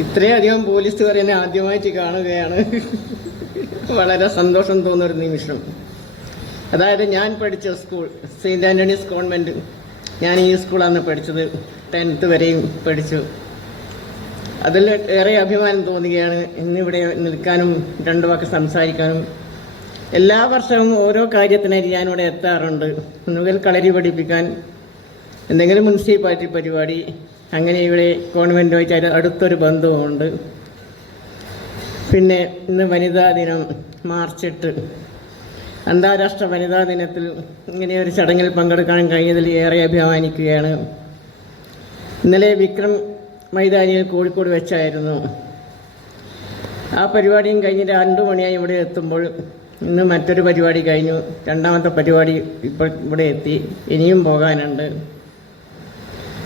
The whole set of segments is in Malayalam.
ഇത്രയധികം പോലീസുകാർ എന്നെ ആദ്യമായിട്ട് കാണുകയാണ്. വളരെ സന്തോഷം തോന്നുന്ന ഒരു നിമിഷം. അതായത് ഞാൻ പഠിച്ച സ്കൂൾ സെയിന്റ് ആന്റണീസ് കോൺവെന്റ് ഞാൻ ഈ സ്കൂളാണ് പഠിച്ചത്. ടെൻത്ത് വരെയും പഠിച്ചു. അതിൽ ഏറെ അഭിമാനം തോന്നുകയാണ് ഇന്നിവിടെ നിൽക്കാനും രണ്ടു വാക്ക് സംസാരിക്കാനും. എല്ലാ വർഷവും ഓരോ കാര്യത്തിനായി ഞാനിവിടെ എത്താറുണ്ട്. ഒന്നുകിൽ കളരി പഠിപ്പിക്കാൻ എന്തെങ്കിലും മുനിസിപ്പാലിറ്റി പരിപാടി അങ്ങനെ ഇവിടെ വെച്ചാൽ അടുത്തൊരു ബന്ധവുമുണ്ട്. പിന്നെ ഇന്ന് വനിതാ ദിനം മാർച്ച് എട്ട്. അന്താരാഷ്ട്ര വനിതാ ദിനത്തിൽ ഇങ്ങനെ ഒരു ചടങ്ങിൽ പങ്കെടുക്കാൻ കഴിഞ്ഞതിൽ ഏറെ അഭിമാനിക്കുകയാണ്. ഇന്നലെ വിക്രം മൈതാനിയിൽ കോഴിക്കോട് വെച്ചായിരുന്നു. ആ പരിപാടിയും കഴിഞ്ഞ് രണ്ടു മണിയായി ഇവിടെ എത്തുമ്പോൾ ഇന്ന് മറ്റൊരു പരിപാടി കഴിഞ്ഞു. രണ്ടാമത്തെ പരിപാടി ഇപ്പോൾ ഇവിടെ എത്തി. ഇനിയും പോകാനുണ്ട്.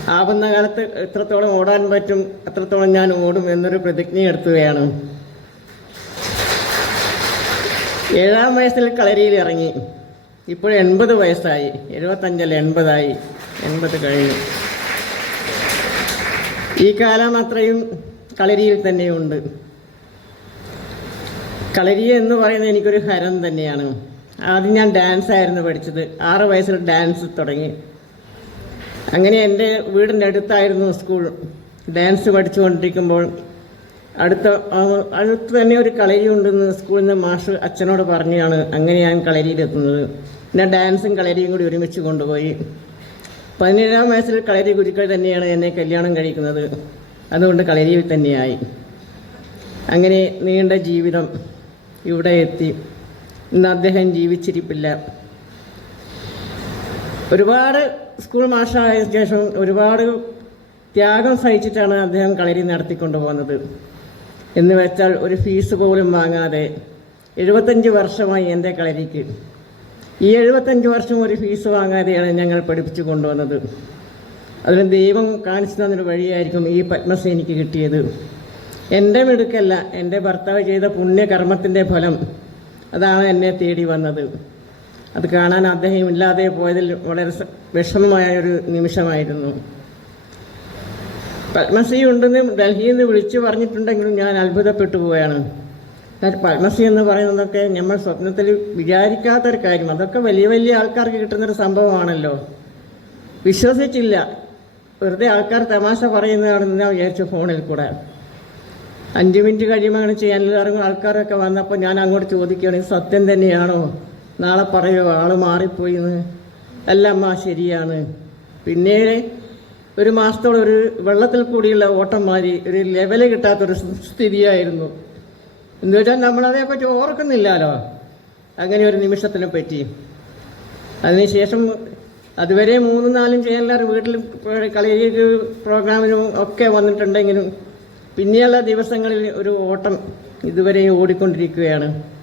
ആവുന്ന കാലത്ത് എത്രത്തോളം ഓടാൻ പറ്റും എത്രത്തോളം ഞാൻ ഓടും എന്നൊരു പ്രതിജ്ഞ എടുക്കുകയാണ് ഏഴാം വയസ്സിൽ കളരിയിൽ ഇറങ്ങി. ഇപ്പോൾ എൺപത് വയസ്സായി. എഴുപത്തഞ്ചല്ല എൺപതായി. എൺപത് കഴിഞ്ഞു. ഈ കാലം അത്രയും കളരിയിൽ തന്നെയുണ്ട്. കളരി എന്ന് പറയുന്നത് എനിക്കൊരു ഹരം തന്നെയാണ്. ആദ്യം ഞാൻ ഡാൻസ് ആയിരുന്നു പഠിച്ചത്. ആറ് വയസ്സിൽ ഡാൻസ് തുടങ്ങി. അങ്ങനെ എന്റെ വീടിന്റെ അടുത്തായിരുന്നു സ്കൂൾ. ഡാൻസ് പഠിച്ചുകൊണ്ടിരിക്കുമ്പോൾ അടുത്ത അടുത്ത് തന്നെ ഒരു കളരി ഉണ്ടെന്ന് സ്കൂളിൽ നിന്ന് മാഷ് അച്ഛനോട് പറഞ്ഞാണ് അങ്ങനെ ഞാൻ കളരിയിലെത്തുന്നത്. പിന്നെ ഡാൻസും കളരിയും കൂടി ഒരുമിച്ച് കൊണ്ടുപോയി. പതിനേഴാം വയസ്സിൽ കളരി ഗുരുക്കൾ തന്നെയാണ് എന്നെ കല്യാണം കഴിക്കുന്നത്. അതുകൊണ്ട് കളരിയിൽ തന്നെയായി. അങ്ങനെ നീണ്ട ജീവിതം ഇവിടെ എത്തി. ഇന്ന് അദ്ദേഹം ജീവിച്ചിരിപ്പില്ല. ഒരുപാട് സ്കൂൾ മാഷായ ശേഷം ഒരുപാട് ത്യാഗം സഹിച്ചിട്ടാണ് അദ്ദേഹം കളരി നടത്തിക്കൊണ്ടു പോകുന്നത്. എന്ന് വെച്ചാൽ ഒരു ഫീസ് പോലും വാങ്ങാതെ എഴുപത്തഞ്ച് വർഷമായി എന്റെ കളരിക്ക്. ഈ എഴുപത്തഞ്ച് വർഷം ഒരു ഫീസ് വാങ്ങാതെയാണ് ഞങ്ങൾ പഠിപ്പിച്ചു കൊണ്ടുവന്നത്. അതിന് ദൈവം കാണിച്ചു തന്നൊരു വഴിയായിരിക്കും ഈ പത്മശ്രീ എനിക്ക് കിട്ടിയത്. എന്റെ മിടുക്കല്ല എന്റെ ഭർത്താവ് ചെയ്ത പുണ്യകർമ്മത്തിന്റെ ഫലം അതാണ് എന്നെ തേടി വന്നത്. അത് കാണാൻ അദ്ദേഹം ഇല്ലാതെ പോയതിൽ വളരെ വിഷമമായ ഒരു നിമിഷമായിരുന്നു. പത്മശ്രീ ഉണ്ടെന്ന് ഡൽഹിയിൽ നിന്ന് വിളിച്ചു പറഞ്ഞിട്ടുണ്ടെങ്കിലും ഞാൻ അത്ഭുതപ്പെട്ടു പോവുകയാണ് പത്മശ്രീ എന്ന് പറയുന്നതൊക്കെ നമ്മൾ സ്വപ്നത്തിൽ വിചാരിക്കാത്തൊരു കാര്യം. അതൊക്കെ വലിയ വലിയ ആൾക്കാർക്ക് കിട്ടുന്നൊരു സംഭവമാണല്ലോ. വിശ്വസിച്ചില്ല. വെറുതെ ആൾക്കാർ തമാശ പറയുന്നതാണെന്ന് ഞാൻ വിചാരിച്ചു ഫോണിൽ കൂടെ. അഞ്ച് മിനിറ്റ് കഴിയുമ്പോൾ അങ്ങനെ എല്ലാവരും ആൾക്കാരൊക്കെ വന്നപ്പോൾ ഞാൻ അങ്ങോട്ട് ചോദിക്കുകയാണ് സത്യം തന്നെയാണോ? നാളെ പറയോ ആൾ മാറിപ്പോയി അല്ല അമ്മ ശരിയാണ്. പിന്നെ ഒരു മാസത്തോളം ഒരു വെള്ളത്തിൽ കൂടിയുള്ള ഓട്ടം മാറി ഒരു ലെവൽ കിട്ടാത്തൊരു സ്ഥിതിയായിരുന്നു. എന്ന് വെച്ചാൽ നമ്മളതേപ്പറ്റി ഓർക്കുന്നില്ലല്ലോ. അങ്ങനെ ഒരു നിമിഷത്തിനെ പറ്റി. അതിനുശേഷം അതുവരെ മൂന്നും നാലും ചെയ്യാൻ വീട്ടിലും കളിക്ക് പ്രോഗ്രാമിനും ഒക്കെ വന്നിട്ടുണ്ടെങ്കിലും പിന്നെയുള്ള ദിവസങ്ങളിൽ ഒരു ഓട്ടം ഇതുവരെ ഓടിക്കൊണ്ടിരിക്കുകയാണ്.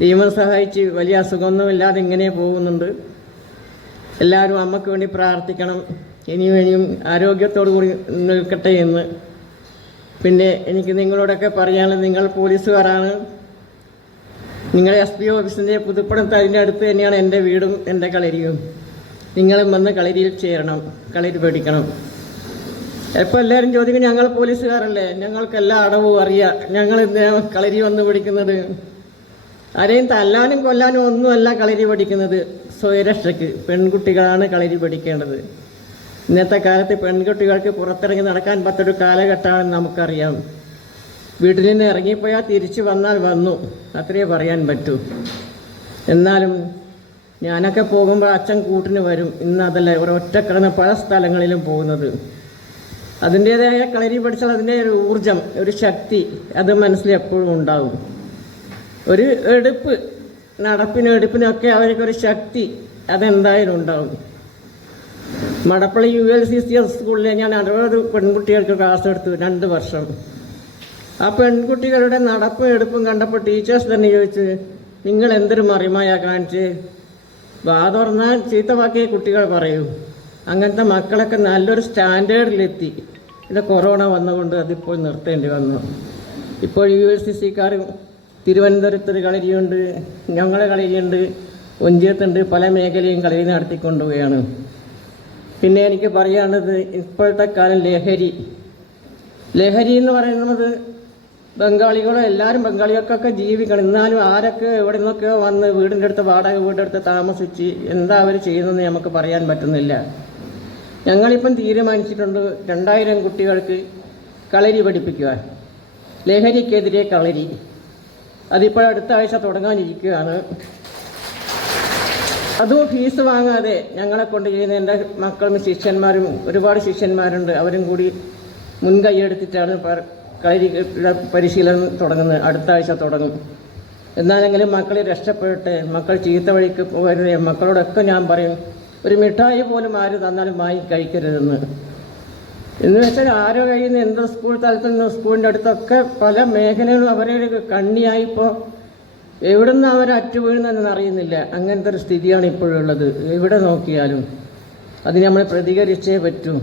ദൈവം സഹായിച്ച് വലിയ അസുഖമൊന്നുമില്ലാതെ ഇങ്ങനെ പോകുന്നുണ്ട്. എല്ലാവരും അമ്മയ്ക്ക് വേണ്ടി പ്രാർത്ഥിക്കണം. ഇനിയും ഇനിയും ആരോഗ്യത്തോടു കൂടി നിൽക്കട്ടെ എന്ന്. പിന്നെ എനിക്ക് നിങ്ങളോടൊക്കെ പറയാനുള്ളത് നിങ്ങൾ പോലീസുകാരാണ്. നിങ്ങളെ എസ് പി ഓഫീസിന്റെ പുതുപ്പണം അതിന്റെ അടുത്ത് തന്നെയാണ് എന്റെ വീടും എന്റെ കളരിയും. നിങ്ങളും വന്ന് കളരിയിൽ ചേരണം കളരി പേടിക്കണം. ഇപ്പോൾ എല്ലാവരും ചോദിക്കും ഞങ്ങൾ പോലീസുകാരല്ലേ? ഞങ്ങൾക്ക് എല്ലാ അടവും അറിയാം. ഞങ്ങൾ എന്തിനാണ് കളരി വന്ന് പഠിക്കുന്നത് ആരെയും തല്ലാനും കൊല്ലാനും ഒന്നുമല്ല കളരി പഠിക്കുന്നത്. സ്വയരക്ഷയ്ക്ക് പെൺകുട്ടികളാണ് കളരി പഠിക്കേണ്ടത്. ഇന്നത്തെ കാലത്ത് പെൺകുട്ടികൾക്ക് പുറത്തിറങ്ങി നടക്കാൻ പറ്റൊരു കാലഘട്ടമാണെന്ന് നമുക്കറിയാം. വീട്ടിൽ നിന്ന് ഇറങ്ങിപ്പോയാൽ തിരിച്ചു വന്നാൽ വന്നു. അത്രയേ പറയാൻ പറ്റൂ. എന്നാലും ഞാനൊക്കെ പോകുമ്പോൾ അച്ഛൻ കൂട്ടിന് വരും. ഇന്ന് അതല്ല ഒരൊറ്റക്കിടന്ന് പല സ്ഥലങ്ങളിലും പോകുന്നത്. അതിന്റേതായ കളരി പഠിച്ചാൽ അതിന്റെ ഒരു ഊർജം ഒരു ശക്തി അത് മനസ്സിൽ എപ്പോഴും ഉണ്ടാവും. ഒരു എടുപ്പ് നടപ്പിനും എടുപ്പിനൊക്കെ അവർക്കൊരു ശക്തി അതെന്തായാലും ഉണ്ടാവും. Madappally U L C C S സ്കൂളിൽ ഞാൻ അറുപത് പെൺകുട്ടികൾക്ക് ക്ലാസ് എടുത്തു രണ്ട് വർഷം. ആ പെൺകുട്ടികളുടെ നടപ്പും എടുപ്പും കണ്ടപ്പോൾ ടീച്ചേഴ്സ് തന്നെ ചോദിച്ചു നിങ്ങൾ എന്തൊരു മറിമായ കാണിച്ച്? വാ തുറന്നാൽ ചീത്ത വാക്കിയ കുട്ടികൾ പറയൂ. അങ്ങനത്തെ മക്കളൊക്കെ നല്ലൊരു സ്റ്റാൻഡേർഡിലെത്തി. ഇത് കൊറോണ വന്നുകൊണ്ട് അതിപ്പോൾ നിർത്തേണ്ടി വന്നു. ഇപ്പോൾ യു എസ് സി സിക്കാർ തിരുവനന്തപുരത്തൊരു കളരിയുണ്ട് ഞങ്ങളെ കളരിയുണ്ട് ഒഞ്ചിയത്തുണ്ട് പല മേഖലയും കളരി നടത്തിക്കൊണ്ടുപോവുകയാണ്. പിന്നെ എനിക്ക് പറയാനുള്ളത് ഇപ്പോഴത്തെ കാലം ലഹരി. ലഹരി എന്ന് പറയുന്നത് ബംഗാളികളോ എല്ലാവരും ബംഗാളികൾക്കൊക്കെ ജീവിക്കണം. എന്നാലും ആരൊക്കെ എവിടെ നിന്നൊക്കെ വന്ന് വീടിന്റെ അടുത്ത് വാടക വീടെടുത്ത് താമസിച്ച് എന്താ അവർ ചെയ്യുന്നതെന്ന് നമുക്ക് പറയാൻ പറ്റുന്നില്ല. ഞങ്ങളിപ്പം തീരുമാനിച്ചിട്ടുണ്ട് രണ്ടായിരം കുട്ടികൾക്ക് കളരി പഠിപ്പിക്കുവാൻ. ലഹരിക്കെതിരെ കളരി. അതിപ്പോൾ അടുത്ത ആഴ്ച തുടങ്ങാനിരിക്കുകയാണ്. അതും ഫീസ് വാങ്ങാതെ ഞങ്ങളെ കൊണ്ട് ചെയ്യുന്ന എന്റെ മക്കളും ശിഷ്യന്മാരും ഒരുപാട് ശിഷ്യന്മാരുണ്ട്. അവരും കൂടി മുൻകൈയെടുത്തിട്ടാണ് പരിശീലനം തുടങ്ങുന്നത്. അടുത്ത ആഴ്ച തുടങ്ങും. എന്നാലെങ്കിലും മക്കളെ രക്ഷപ്പെടട്ടെ. മക്കൾ ചീത്ത വഴിക്ക് പോകരുത്. മക്കളോടൊക്കെ ഞാൻ പറയും ഒരു മിഠായി പോലും ആര് തന്നാലും വാങ്ങി കഴിക്കരുതെന്ന്. എന്ന് വെച്ചാൽ ആരോ കയ്യിൽ നിന്ന് എന്തോ സ്കൂൾ തലത്തിൽ നിന്ന് സ്കൂളിന്റെ അടുത്തൊക്കെ പല മേഖലകളും അവരെ കണ്ണിയായിപ്പോൾ എവിടെ നിന്ന് അവർ അറ്റു വീഴുന്നതെന്ന് അറിയുന്നില്ല. അങ്ങനത്തെ ഒരു സ്ഥിതിയാണ് ഇപ്പോഴുള്ളത് എവിടെ നോക്കിയാലും അതിന് നമ്മൾ പ്രതികരിച്ചേ പറ്റൂ.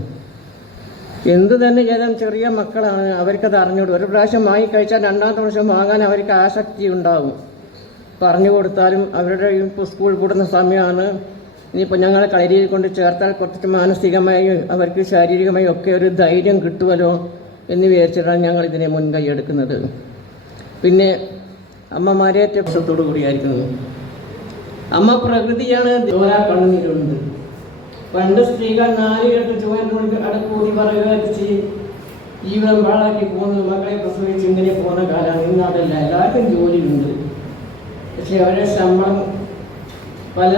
എന്ത് തന്നെ ചെയ്താലും ചെറിയ മക്കളാണ് അവർക്കത് അറിഞ്ഞൂടും. ഒരു പ്രാവശ്യം വാങ്ങി കഴിച്ചാൽ രണ്ടാമത്തെ പ്രാവശ്യം വാങ്ങാൻ അവർക്ക് ആസക്തി ഉണ്ടാകും പറഞ്ഞു കൊടുത്താലും അവരുടെ ഇപ്പോൾ സ്കൂൾ കൂടുന്ന സമയമാണ് ഇനിയിപ്പോൾ ഞങ്ങൾ കളരിയിൽ കൊണ്ട് ചേർത്താൽ കുറച്ച് മാനസികമായി അവർക്ക് ശാരീരികമായി ഒക്കെ ഒരു ധൈര്യം കിട്ടുമല്ലോ എന്ന് വിചാരിച്ചിട്ടാണ് ഞങ്ങൾ ഇതിനെ മുൻകൈ എടുക്കുന്നത്. പിന്നെ അമ്മമാരെ പ്രസവത്തോടു കൂടിയായിരിക്കുന്നത് അമ്മ പ്രകൃതിയാണ് കണ്ണുനീരുണ്ട് പണ്ട് സ്ത്രീകൾ നാല് കെട്ട് ചോരനോട് അടക്കൂടി പറയുക ചെയ്യും ജീവിതം പാഴാക്കി പോകുന്നത് മക്കളെ പ്രസവിച്ച് ഇങ്ങനെ പോകുന്ന കാലമാണ്. ഇന്ന് അതല്ല എല്ലാവർക്കും ജോലിയുണ്ട്. പക്ഷെ അവരുടെ ശമ്പളം പല